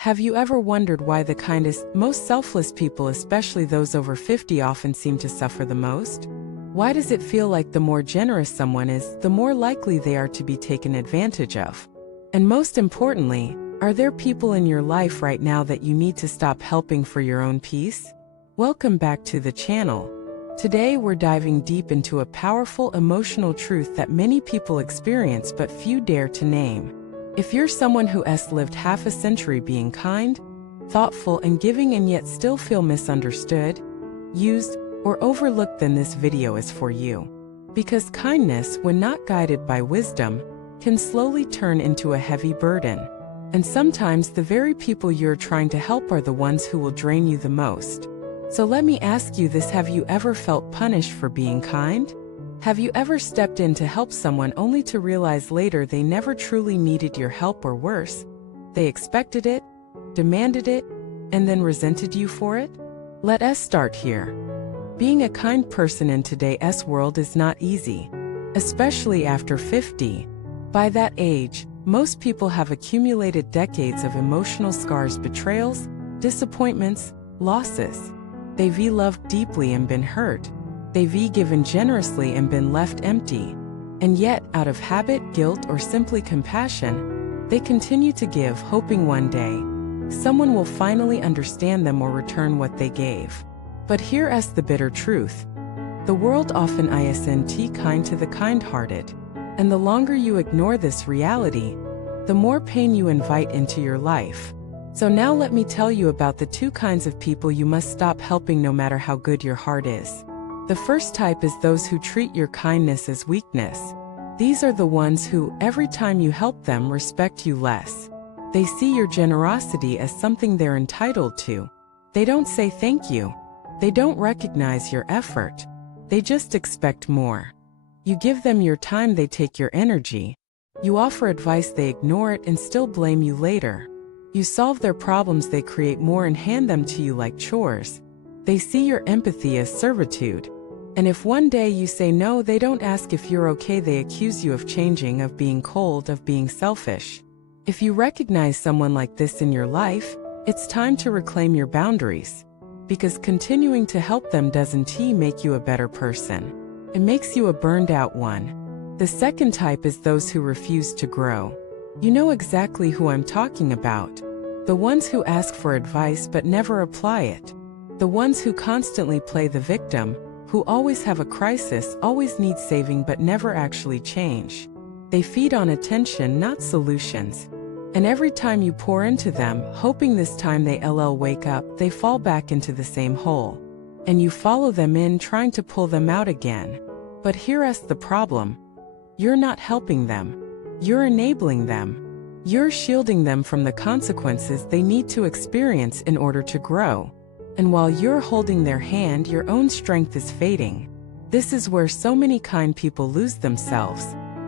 Have you ever wondered why the kindest, most selfless people, especially those over 50, often seem to suffer the most? Why does it feel like the more generous someone is, the more likely they are to be taken advantage of? And most importantly, are there people in your life right now that you need to stop helping for your own peace? Welcome back to the channel. Today we're diving deep into a powerful emotional truth that many people experience but few dare to name. If you're someone who has lived half a century being kind, thoughtful, and giving and yet still feel misunderstood, used, or overlooked, then this video is for you. Because kindness, when not guided by wisdom, can slowly turn into a heavy burden. And sometimes the very people you're trying to help are the ones who will drain you the most. So let me ask you this: have you ever felt punished for being kind? Have you ever stepped in to help someone only to realize later they never truly needed your help, or worse, they expected it, demanded it, and then resented you for it? Let us start here. Being a kind person in today's world is not easy, especially after 50. By that age, most people have accumulated decades of emotional scars, betrayals, disappointments, losses. They've loved deeply and been hurt. They've given generously and been left empty. And yet, out of habit, guilt, or simply compassion, they continue to give, hoping one day someone will finally understand them or return what they gave. But here's the bitter truth. The world often isn't kind to the kind-hearted. And the longer you ignore this reality, the more pain you invite into your life. So now let me tell you about the two kinds of people you must stop helping, no matter how good your heart is. The first type is those who treat your kindness as weakness. These are the ones who, every time you help them, respect you less. They see your generosity as something they're entitled to. They don't say thank you. They don't recognize your effort. They just expect more. You give them your time, they take your energy. You offer advice, they ignore it and still blame you later. You solve their problems, they create more and hand them to you like chores. They see your empathy as servitude. And if one day you say no, they don't ask if you're okay, they accuse you of changing, of being cold, of being selfish. If you recognize someone like this in your life, it's time to reclaim your boundaries. Because continuing to help them doesn't make you a better person. It makes you a burned out one. The second type is those who refuse to grow. You know exactly who I'm talking about. The ones who ask for advice but never apply it. The ones who constantly play the victim, who always have a crisis, always need saving but never actually change. They feed on attention, not solutions. And every time you pour into them, hoping this time they'll wake up, they fall back into the same hole. And you follow them in, trying to pull them out again. But here's the problem. You're not helping them. You're enabling them. You're shielding them from the consequences they need to experience in order to grow. And while you're holding their hand, your own strength is fading. This is where so many kind people lose themselves.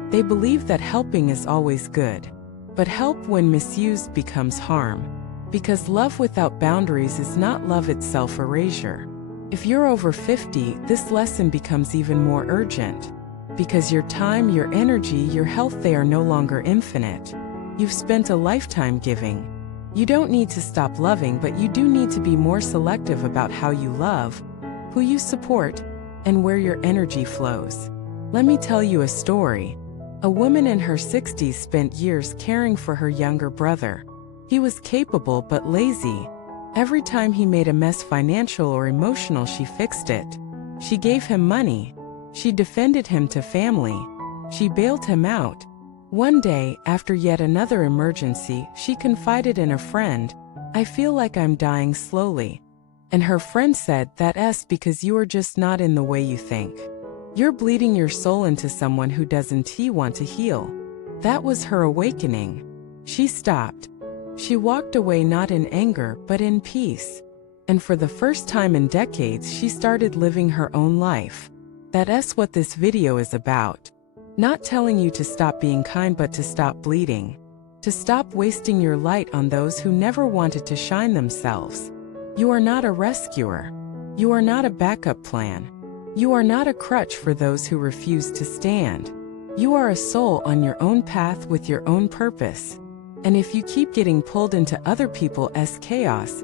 They believe that helping is always good. But help, when misused, becomes harm. Because love without boundaries is not love itself. Erasure. If you're over 50, this lesson becomes even more urgent. Because your time, your energy, your health, they are no longer infinite. You've spent a lifetime giving. You don't need to stop loving, but you do need to be more selective about how you love, who you support, and where your energy flows. Let me tell you a story. A woman in her 60s spent years caring for her younger brother. He was capable but lazy. Every time he made a mess, financial or emotional, she fixed it. She gave him money. She defended him to family. She bailed him out. One day, after yet another emergency, she confided in a friend, "I feel like I'm dying slowly." And her friend said, "That's because you are just not in the way you think. You're bleeding your soul into someone who doesn't want to heal." That was her awakening. She stopped. She walked away, not in anger, but in peace. And for the first time in decades, she started living her own life. That's what this video is about. Not telling you to stop being kind, but to stop bleeding. To stop wasting your light on those who never wanted to shine themselves. You are not a rescuer. You are not a backup plan. You are not a crutch for those who refuse to stand. You are a soul on your own path with your own purpose. And if you keep getting pulled into other people's chaos,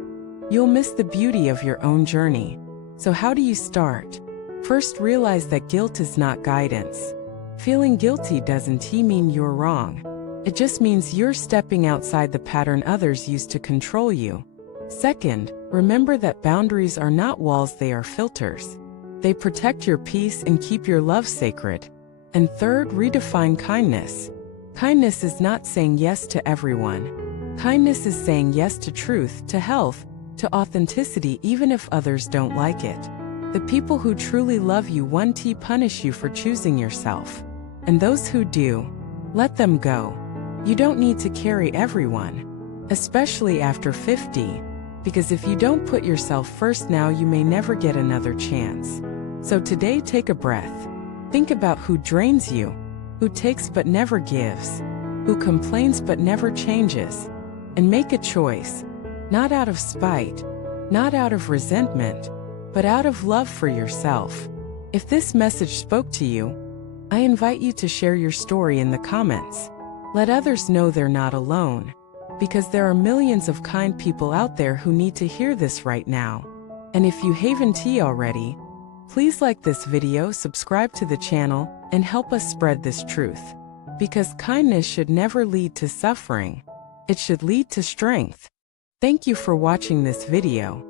you'll miss the beauty of your own journey. So how do you start? First, realize that guilt is not guidance. Feeling guilty doesn't mean you're wrong. It just means you're stepping outside the pattern others use to control you. Second, remember that boundaries are not walls, they are filters. They protect your peace and keep your love sacred. And third, redefine kindness. Kindness is not saying yes to everyone. Kindness is saying yes to truth, to health, to authenticity, even if others don't like it. The people who truly love you won't punish you for choosing yourself. And those who do, let them go. You don't need to carry everyone, especially after 50, because if you don't put yourself first now, you may never get another chance. So today, take a breath. Think about who drains you, who takes but never gives, who complains but never changes, and make a choice, not out of spite, not out of resentment, but out of love for yourself. If this message spoke to you, I invite you to share your story in the comments. Let others know they're not alone, because there are millions of kind people out there who need to hear this right now. And if you haven't already, please like this video, subscribe to the channel, and help us spread this truth. Because kindness should never lead to suffering. It should lead to strength. Thank you for watching this video.